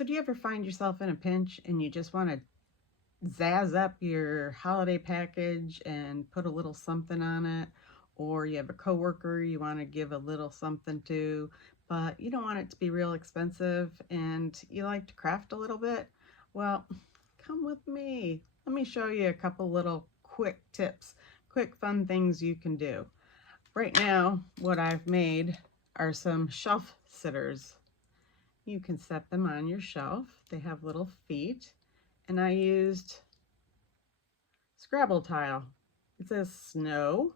So do you ever find yourself in a pinch and you just want to zazz up your holiday package and put a little something on it? Or you have a coworker you want to give a little something to, but you don't want it to be real expensive and you like to craft a little bit? Well, come with me. Let me show you a couple little quick tips, quick fun things you can do. Right now, what I've made are some shelf sitters. You can set them on your shelf. They have little feet, and I used Scrabble tile. It says snow,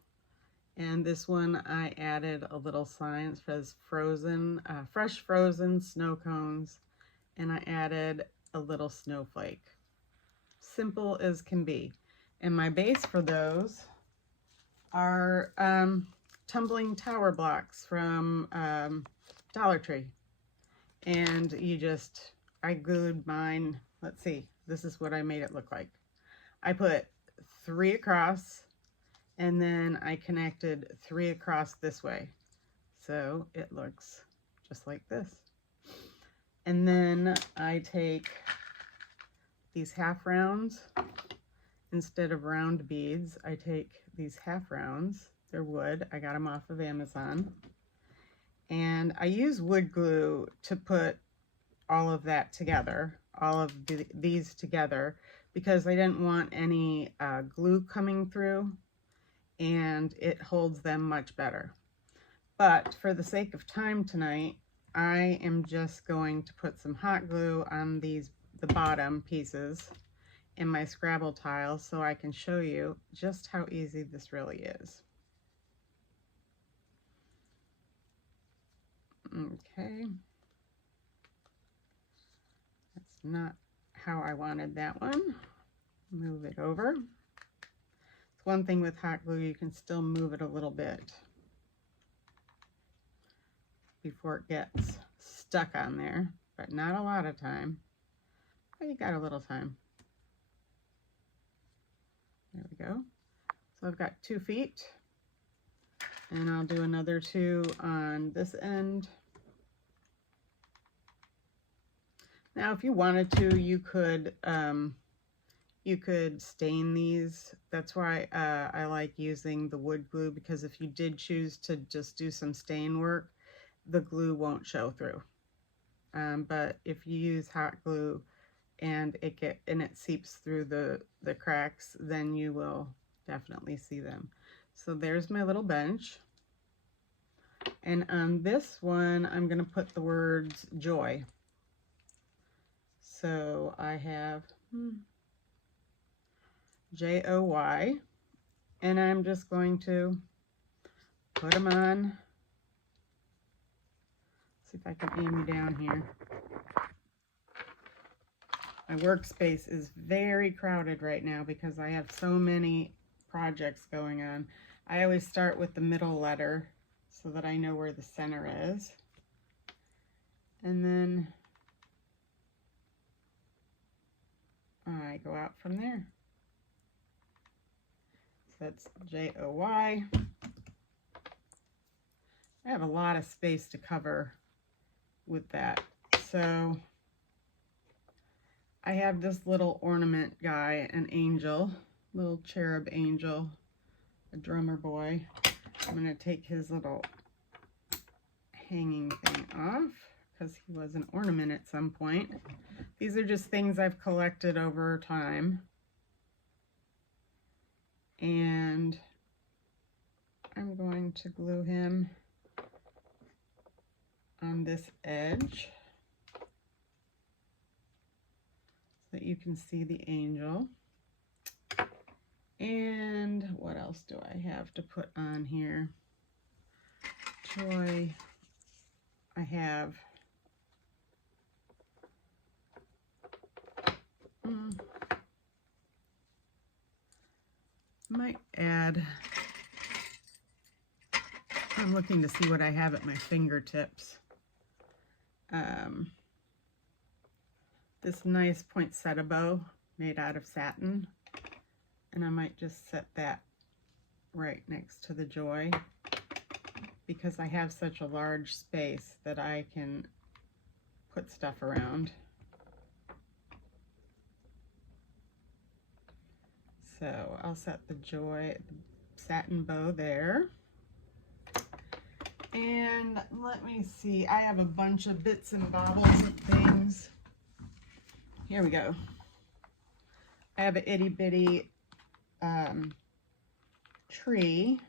and this one I added a little sign that says frozen, fresh frozen snow cones, and I added a little snowflake. Simple as can be. And my base for those are tumbling tower blocks from Dollar Tree. And I glued mine. Let's see, this is what I made it look like. I put 3 across, and then I connected 3 across this way. So it looks just like this. And then I take these half rounds. Instead of round beads, I take these half rounds. They're wood. I got them off of Amazon. And I use wood glue to put all of that together, all of these together, because I didn't want any glue coming through, and it holds them much better. But for the sake of time tonight, I am just going to put some hot glue on the bottom pieces in my Scrabble tile so I can show you just how easy this really is. Okay. That's not how I wanted that one. Move it over. It's one thing with hot glue, you can still move it a little bit before it gets stuck on there, but not a lot of time. But you got a little time. There we go. So I've got 2 feet, and I'll do another 2 on this end. Now, if you wanted to, you could stain these. That's why I like using the wood glue, because if you did choose to just do some stain work, the glue won't show through. But if you use hot glue and it seeps through the cracks, then you will definitely see them. So there's my little bench. And on this one, I'm going to put the words joy. So I have J-O-Y, and I'm just going to put them on. See if I can aim you down here. My workspace is very crowded right now because I have so many projects going on. I always start with the middle letter so that I know where the center is. And then I go out from there. So that's J-O-Y. I have a lot of space to cover with that. So I have this little ornament guy, an angel, little cherub angel, a drummer boy. I'm going to take his little hanging thing off because he was an ornament at some point. These are just things I've collected over time. And I'm going to glue him on this edge so that you can see the angel. And what else do I have to put on here? Joy. I have might add, I'm looking to see what I have at my fingertips. This nice poinsettia bow made out of satin, and I might just set that right next to the joy because I have such a large space that I can put stuff around. So I'll set the satin bow there. And let me see, I have a bunch of bits and bobbles and things. Here we go. I have an itty bitty tree,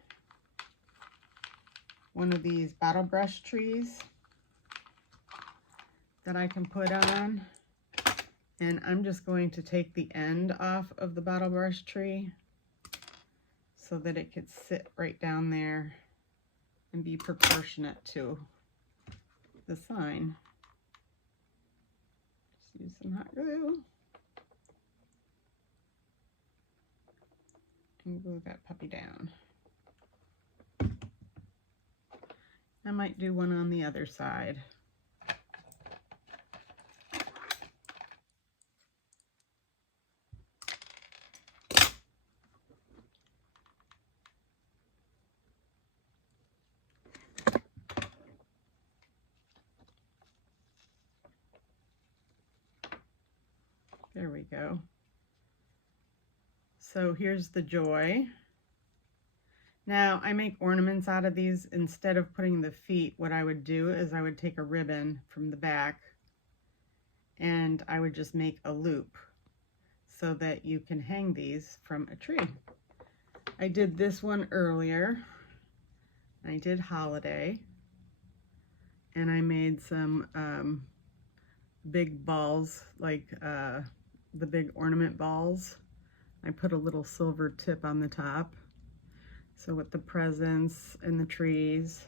one of these bottle brush trees that I can put on. And I'm just going to take the end off of the bottle brush tree so that it could sit right down there and be proportionate to the sign. Just use some hot glue and glue that puppy down. I might do one on the other side. There we go. So here's the joy. Now I make ornaments out of these. Instead of putting the feet, what I would do is I would take a ribbon from the back and I would just make a loop so that you can hang these from a tree. I did this one earlier. I did holiday, and I made some big balls, like the big ornament balls. I put a little silver tip on the top, so with the presents and the trees.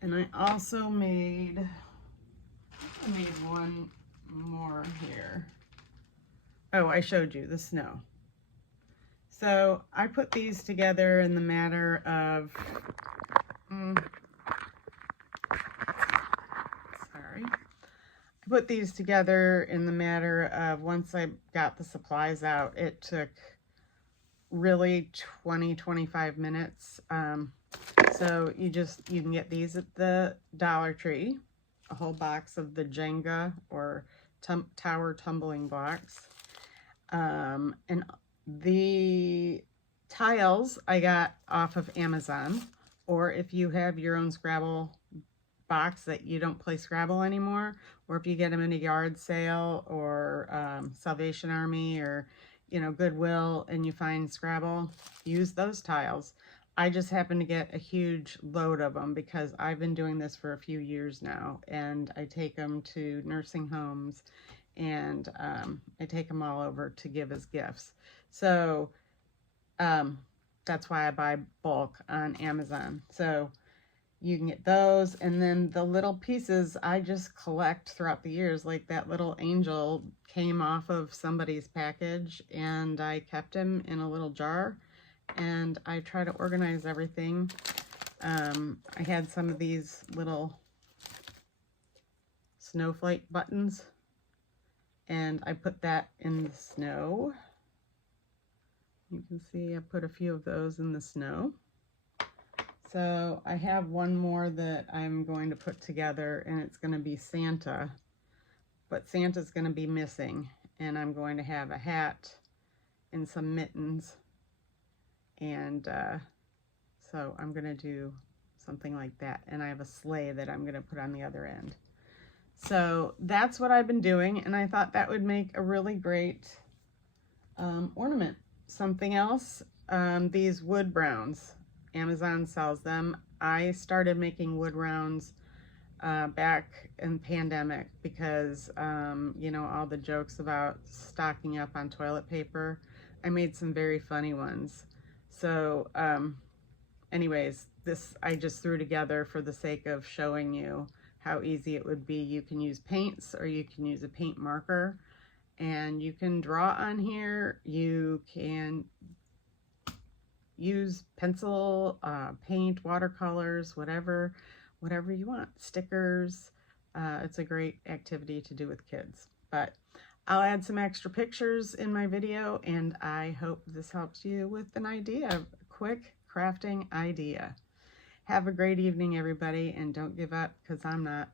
And I also made one more here. Oh, I showed you the snow. So I put these together in the matter of, I put these together in the matter of, once I got the supplies out, it took really 20-25 minutes. So you can get these at the Dollar Tree, a whole box of the Jenga or tower tumbling blocks. And the tiles I got off of Amazon, or if you have your own Scrabble box that you don't play Scrabble anymore, or if you get them in a yard sale or Salvation Army or Goodwill, and you find Scrabble, use those tiles. I just happen to get a huge load of them because I've been doing this for a few years now, and I take them to nursing homes, and I take them all over to give as gifts. So that's why I buy bulk on Amazon. So you can get those, and then the little pieces I just collect throughout the years. Like that little angel came off of somebody's package, and I kept him in a little jar, and I try to organize everything. I had some of these little snowflake buttons, and I put that in the snow. You can see I put a few of those in the snow. So I have one more that I'm going to put together, and it's going to be Santa, but Santa's going to be missing, and I'm going to have a hat and some mittens, and so I'm going to do something like that, and I have a sleigh that I'm going to put on the other end. So that's what I've been doing, and I thought that would make a really great ornament. Something else, these wood browns. Amazon sells them. I started making wood rounds back in the pandemic because, all the jokes about stocking up on toilet paper. I made some very funny ones. So anyways, this I just threw together for the sake of showing you how easy it would be. You can use paints, or you can use a paint marker, and you can draw on here. You can use pencil, paint, watercolors, whatever you want, stickers. It's a great activity to do with kids. But I'll add some extra pictures in my video, and I hope this helps you with an idea, a quick crafting idea. Have a great evening, everybody, and don't give up, because I'm not.